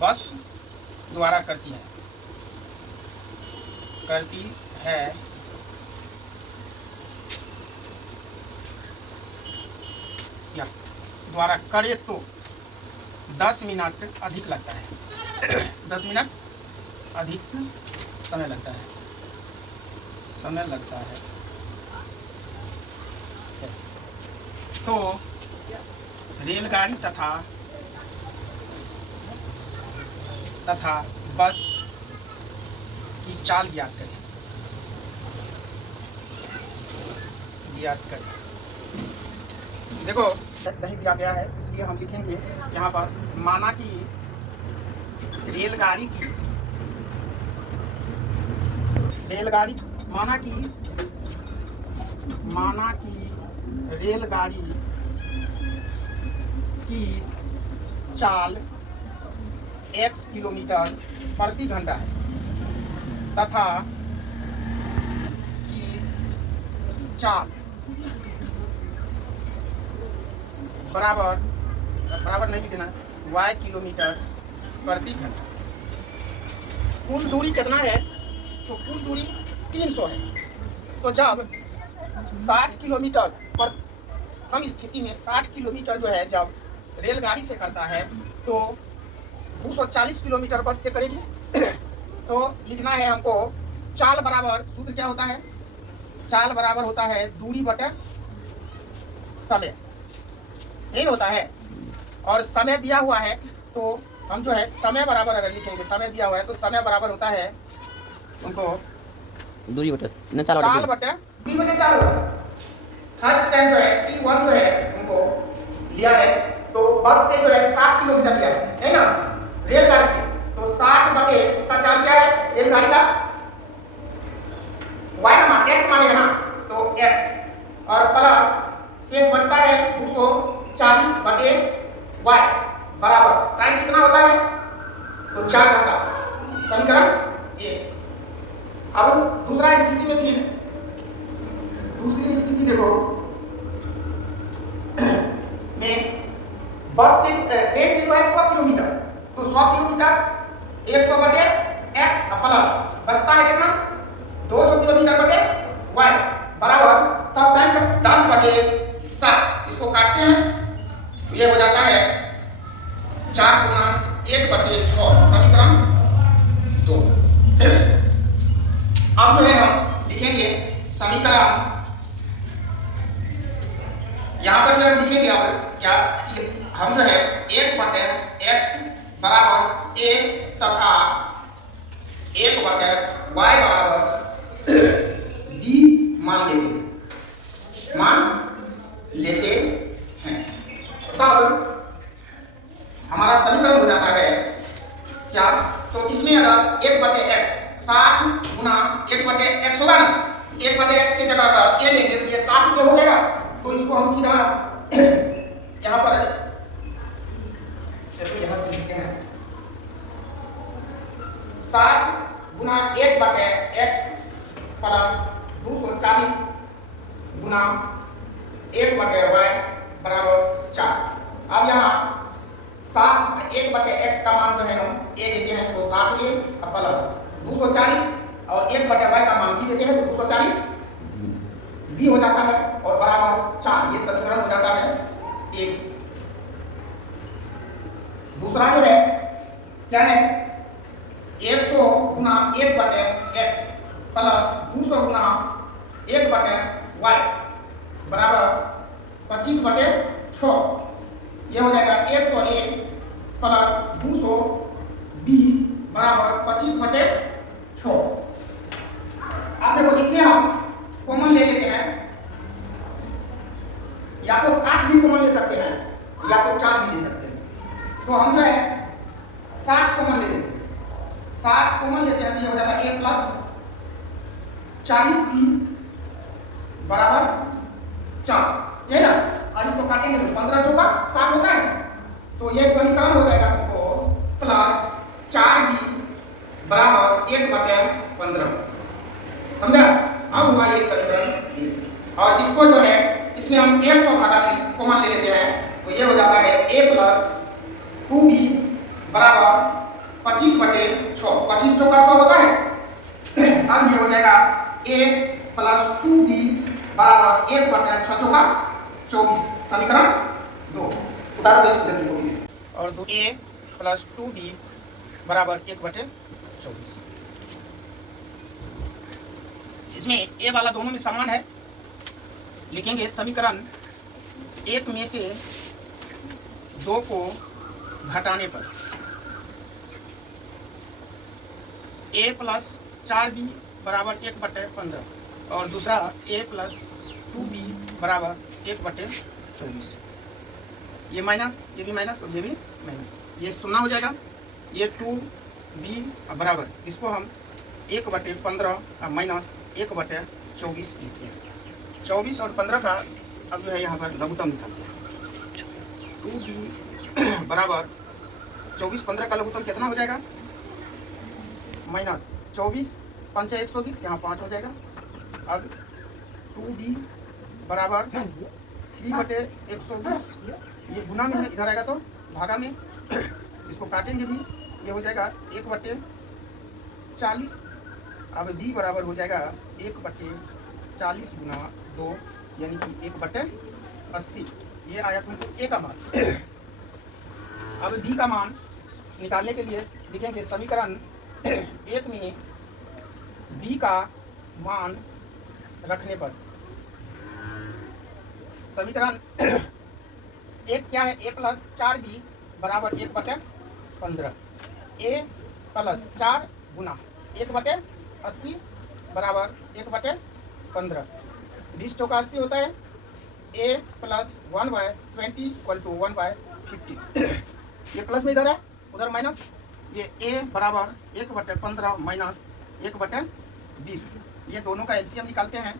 बस द्वारा करती है या द्वारा करे तो 10 मिनट अधिक लगता है 10 मिनट अधिक समय लगता है तो रेलगाड़ी तथा बस की चाल ज्ञात करें। देखो सही दिया गया है, इसलिए हम लिखेंगे यहाँ पर माना कि रेलगाड़ी की चाल x किलोमीटर प्रति घंटा है तथा की चाल बराबर नहीं लिखना, y किलोमीटर प्रति घंटा। कुल दूरी कितना है? तो कुल दूरी 300 है। तो जब 60 किलोमीटर पर हम स्थिति में 60 किलोमीटर जो है जब रेलगाड़ी से करता है तो 240 किलोमीटर बस से करेगी। तो लिखना है हमको चाल बराबर, सूत्र क्या होता है? चाल बराबर होता है दूरी बटे समय, यही होता है। और समय दिया हुआ है तो हम जो है समय बराबर अगर लिखेंगे, समय दिया हुआ है तो समय बराबर होता है हमको दूरी बटे चाल बटे टी बटे चाल। फर्स्ट टाइम जो है T1 जो है उनको लिया है तो बस से जो है 60 किलोमीटर लिया है ना, रेलगाड़ी से। तो 60 बटे उसका चाल क्या है रेलगाड़ी का? y का मान x मानेगा ना, तो x और प्लस शेष बचता है 240 बटे y बराबर टाइम कितना होता है? तो 4 घंटा। समीकरण 1। अब दूसरी स्थिति देखो में बस से ट्रेन से जो है 100 किलोमीटर, तो 100 किलोमीटर 100 बटे x प्लस बचता है कितना? 200 किलोमीटर बटे y बराबर तब टाइम 10 बटे 7। इसको काटते हैं तो ये हो जाता है 4 गुना 1 बटे 6, समीकरण 2। अब जो है हम लिखेंगे समीकरण, यहाँ पर जो लिखेंगे अब क्या कि हम जो है 1 बटे x बराबर a तथा 1 बटे y बराबर b मान लेते हैं। तब हमारा समीकरण हो जाता है क्या? तो इसमें अगर 1 बटे x 60 गुना 1 बटे x होगा ना, 1 बटे x की जगह अगर a लेंगे तो ये 60 के हो जाएगा। तो इसको हम सीधा यहाँ पर यहाँ से लिखते हैं 60 गुना 1 बटे x प्लस 240 गुना 1 बटे y बराबर 4। अब यहाँ 1 बटे x का मान जो है हम a देते हैं तो 60a प्लस 240 और 1 बटे y का मान b देते हैं तो 240 b हो जाता है और बराबर 4। ये समीकरण हो जाता है 1। दूसरा जो है क्या है? 100 गुना 1 बटे x प्लस 200 गुना 1 बटे y बराबर 25 बटे 6। ये हो जाएगा 100a प्लस 200b बराबर 25 बटे 6। अब देखो इसमें हम कॉमन ले लेते हैं, या तो 60 भी कॉमन ले सकते हैं या तो 4 भी ले सकते हैं। तो हम जो है 60 कॉमन ले लेते हैं। 60 कॉमन लेते हैं तो ये हो जाता है a प्लस 40b बराबर 4, ये ना। और इसको काटेंगे तो 15 चौका 60 होता है। तो ये समीकरण हो जाएगा तुमको प्लस 4b बराबर 1 बटे 15, समझा? अब हुआ ये समीकरण। और इसको जो है इसमें हम 100 भागा कॉमन ले लेते हैं तो ये हो जाता है a प्लस 2b बराबर 25/100। 25 तो का 100 होता है। अब ये हो जाएगा a प्लस 2b बराबर 1/6 चौका 24। समीकरण 2 उतारो तो इसको जल्दी बोलिए। और a प्लस 2b बराबर 1/24। इसमें a वाला दोनों में समान है, लिखेंगे समीकरण 1 में से 2 को घटाने पर a प्लस 4b बराबर 1/15 और दूसरा a प्लस 2b बराबर 1/24। ये माइनस, ये भी माइनस और ये भी माइनस, ये सुना हो जाएगा। ये 2b बराबर, इसको हम 1/15 माइनस 1/24 लिखते हैं। 24 और 15 का अब जो है यहाँ पर लघुत्तम निकालते हैं। 2b बराबर 24, 15 का लघुत्तम कितना हो जाएगा? माइनस 24, 5 है 120, यहाँ 5 हो जाएगा। अब 2b बराबर 3/120, ये गुना में है, इधर आएगा तो भागा में, इसको काटेंगे भी, ये हो जाएगा 1/40। अब b बराबर हो जाएगा 1/40 गुना 2 यानी कि 1/80। ये आया तुमको a का मान। अब b का मान निकालने के लिए लिखेंगे समीकरण 1 में b का मान रखने पर समीकरण 1 क्या है? a प्लस 4b बराबर 1/15। a प्लस 4 गुना 1/80 बराबर 1/15। 20 चौका 80 होता है। a plus 1/20 equal to 1/50। ये प्लस में इधर है, उधर माइनस। ये a बराबर 1/15 माइनस 1/20। ये दोनों का एलसीएम निकालते हैं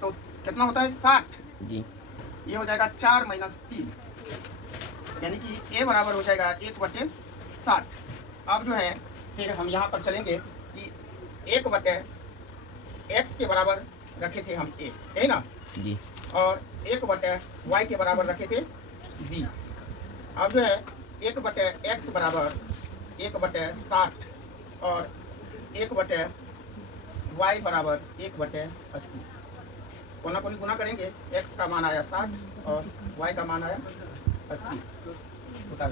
तो कितना होता है? 60 जी। ये हो जाएगा 4 माइनस 3 यानी कि a बराबर हो जाएगा 1/60। अब जो है फिर हम यहाँ पर चलेंगे कि 1/x के बराबर रखे थे हम a, है ना जी। और 1/y के बराबर रखे थे b। अब जो है 1/x बराबर 1/60 और 1/y बराबर 1/80। कोना कोनी गुना करेंगे, x का मान आया 60 और y का मान आया 80। बता